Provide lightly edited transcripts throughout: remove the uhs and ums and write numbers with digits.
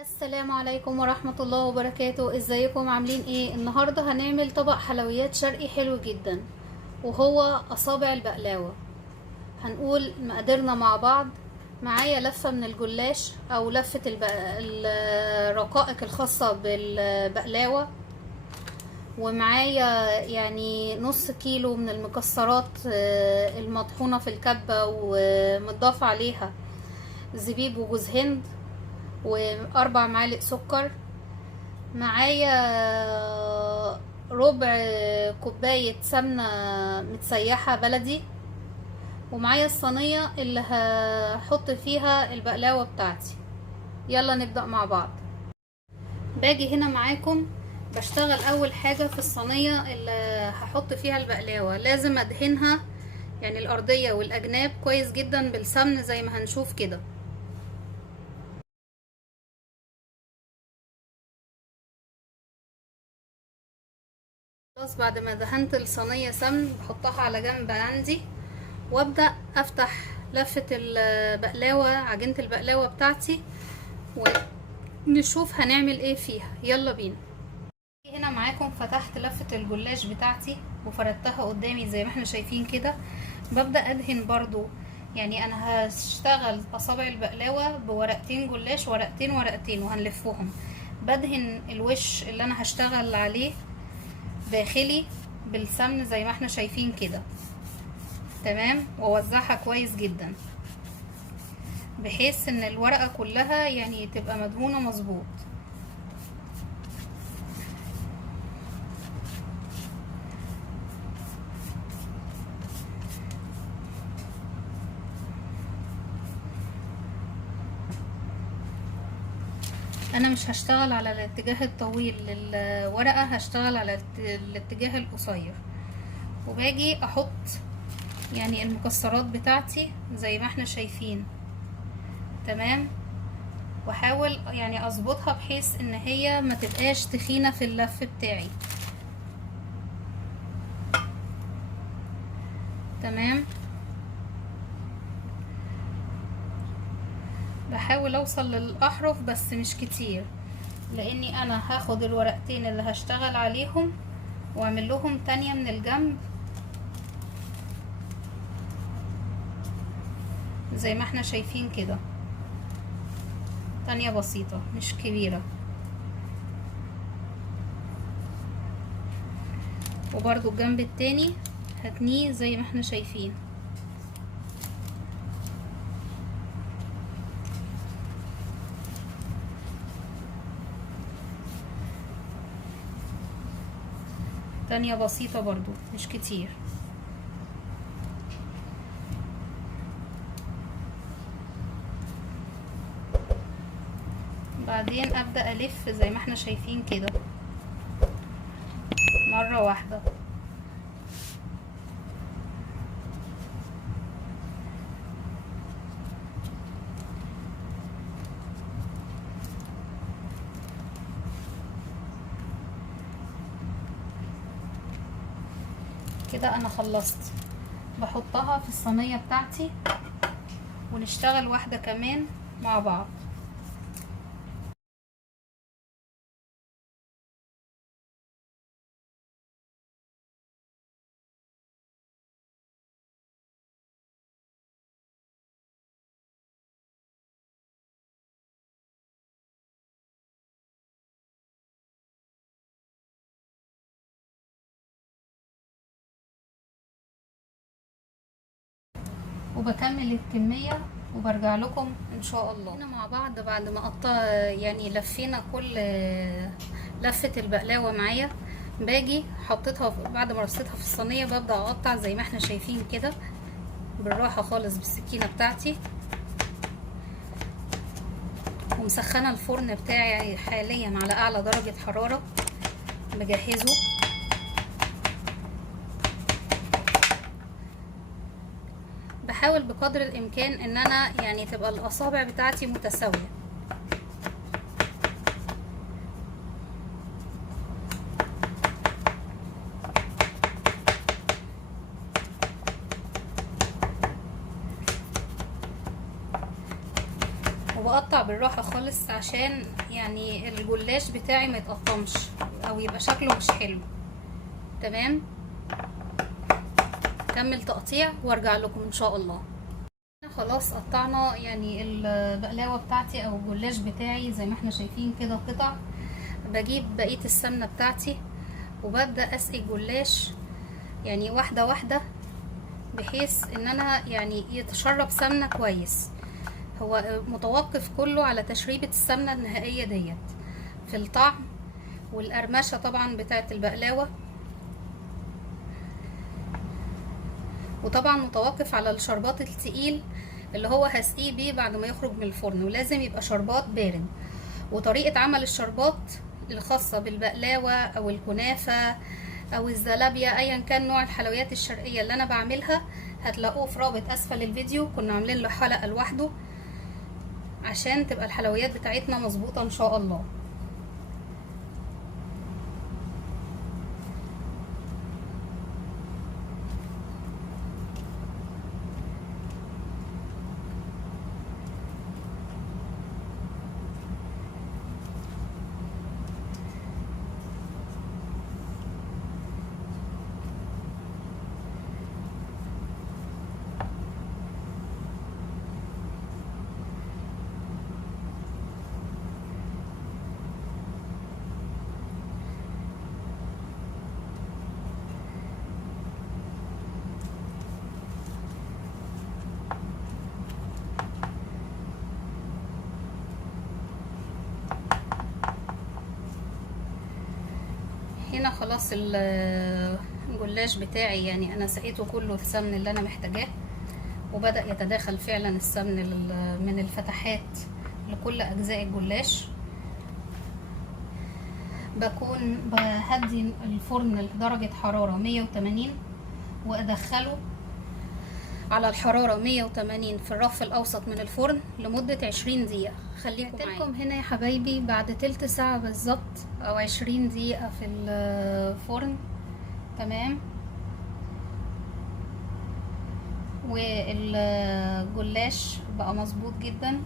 السلام عليكم ورحمة الله وبركاته. ازيكم عاملين ايه؟ النهاردة هنعمل طبق حلويات شرقي حلو جدا وهو اصابع البقلاوة. هنقول مقاديرنا مع بعض. معايا لفة من الجلاش او لفة الرقائق الخاصة بالبقلاوة، ومعايا يعني نص كيلو من المكسرات المطحونة في الكبة ومتضاف عليها زبيب وجوز هند، واربع معالق سكر. معايا ربع كوباية سمنة متسيحة بلدي، ومعايا الصينية اللي هحط فيها البقلاوة بتاعتي. يلا نبدأ مع بعض. باجي هنا معاكم بشتغل اول حاجة في الصينية اللي هحط فيها البقلاوة. لازم ادهنها يعني الارضية والاجناب كويس جدا بالسمن زي ما هنشوف كده. خلاص، بعد ما دهنت الصينية سمن بحطها على جنب عندي، وابدأ افتح لفة البقلاوة، عجينة البقلاوة بتاعتي، ونشوف هنعمل ايه فيها. يلا بينا. هنا معاكم فتحت لفة الجلاش بتاعتي وفردتها قدامي زي ما احنا شايفين كده. ببدأ ادهن برضو، يعني انا هشتغل اصابع البقلاوة بورقتين جلاش، ورقتين ورقتين، وهنلفهم. بدهن الوش اللي انا هشتغل عليه داخلي بالسمن زي ما احنا شايفين كده، تمام، واوزعها كويس جدا بحيث ان الورقة كلها يعني تبقى مدهونة مظبوط. انا مش هشتغل على الاتجاه الطويل للورقة، هشتغل على الاتجاه القصير. وباجي احط يعني المكسرات بتاعتي زي ما احنا شايفين، تمام، واحاول يعني اظبطها بحيث ان هي ما تبقاش تخينة في اللف بتاعي، تمام. بحاول اوصل للاحرف بس مش كتير، لاني انا هاخد الورقتين اللي هشتغل عليهم واعمل لهم تانية من الجنب زي ما احنا شايفين كده، تانية بسيطة مش كبيرة. وبرضو الجنب التاني هتنيه زي ما احنا شايفين. تانية بسيطة برضو مش كتير. بعدين ابدأ الف زي ما احنا شايفين كده مرة واحدة. كده انا خلصت. بحطها في الصينية بتاعتي ونشتغل واحدة كمان مع بعض. وبكمل الكمية وبرجع لكم ان شاء الله. هنا مع بعض بعد ما قطع يعني لفينا كل لفة البقلاوة معايا، باجي حطيتها بعد ما رصيتها في الصينية، ببدأ اقطع زي ما احنا شايفين كده بالراحة خالص بالسكينة بتاعتي. ومسخنة الفرن بتاعي حاليا على اعلى درجة حرارة، مجهزه. بحاول بقدر الامكان ان انا يعني تبقى الاصابع بتاعتي متساوية. بقطع بالراحة خالص عشان يعني الجلاش بتاعي ما يتقطمش او يبقى شكله مش حلو. تمام، كمل تقطيع وارجع لكم ان شاء الله. خلاص قطعنا يعني البقلاوة بتاعتي او الجلاش بتاعي زي ما احنا شايفين كده قطع. بجيب بقية السمنة بتاعتي وببدأ اسقي الجلاش يعني واحدة واحدة، بحيث ان انا يعني يتشرب سمنة كويس. هو متوقف كله على تشريبة السمنة النهائية ديت في الطعم والقرمشة طبعا بتاعت البقلاوة، وطبعا متوقف على الشربات التقيل اللي هو هسقيه بيه بعد ما يخرج من الفرن، ولازم يبقى شربات بارد. وطريقة عمل الشربات الخاصة بالبقلاوة او الكنافة او الزلابية ايا كان نوع الحلويات الشرقية اللي انا بعملها هتلاقوه في رابط اسفل الفيديو، كنا عاملين له حلقة لوحده عشان تبقى الحلويات بتاعتنا مظبوطة ان شاء الله. هنا خلاص الجلاش بتاعي يعني انا سقيته كله السمن اللي انا محتاجاه، وبدأ يتداخل فعلا السمن من الفتحات لكل اجزاء الجلاش. بكون بهدي الفرن لدرجة حرارة 180 وادخله على الحرارة 180 في الرف الاوسط من الفرن لمدة 20 دقيقة. خليكم معايا. هنا يا حبايبي بعد تلت ساعة بالظبط او 20 دقيقة في الفرن. تمام، والجلاش بقى مظبوط جدا،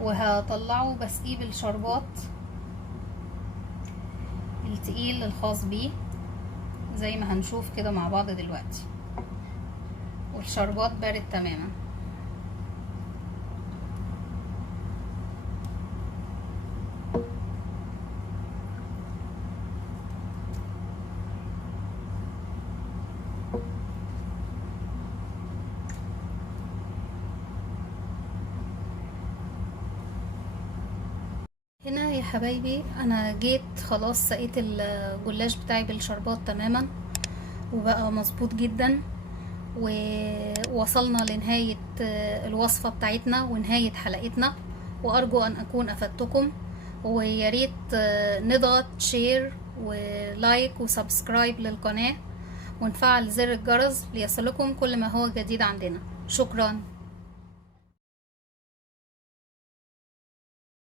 وهطلعه بسقيه بالشربات التقيل الخاص بيه زي ما هنشوف كده مع بعض دلوقتي، والشربات بارد تماما. هنا يا حبايبي انا جيت خلاص سقيت الجلاش بتاعي بالشربات تماما وبقى مظبوط جدا، ووصلنا لنهاية الوصفة بتاعتنا ونهاية حلقتنا، وارجو ان اكون افدتكم. وياريت نضغط شير ولايك وسبسكرايب للقناة ونفعل زر الجرس ليصلكم كل ما هو جديد عندنا. شكرا.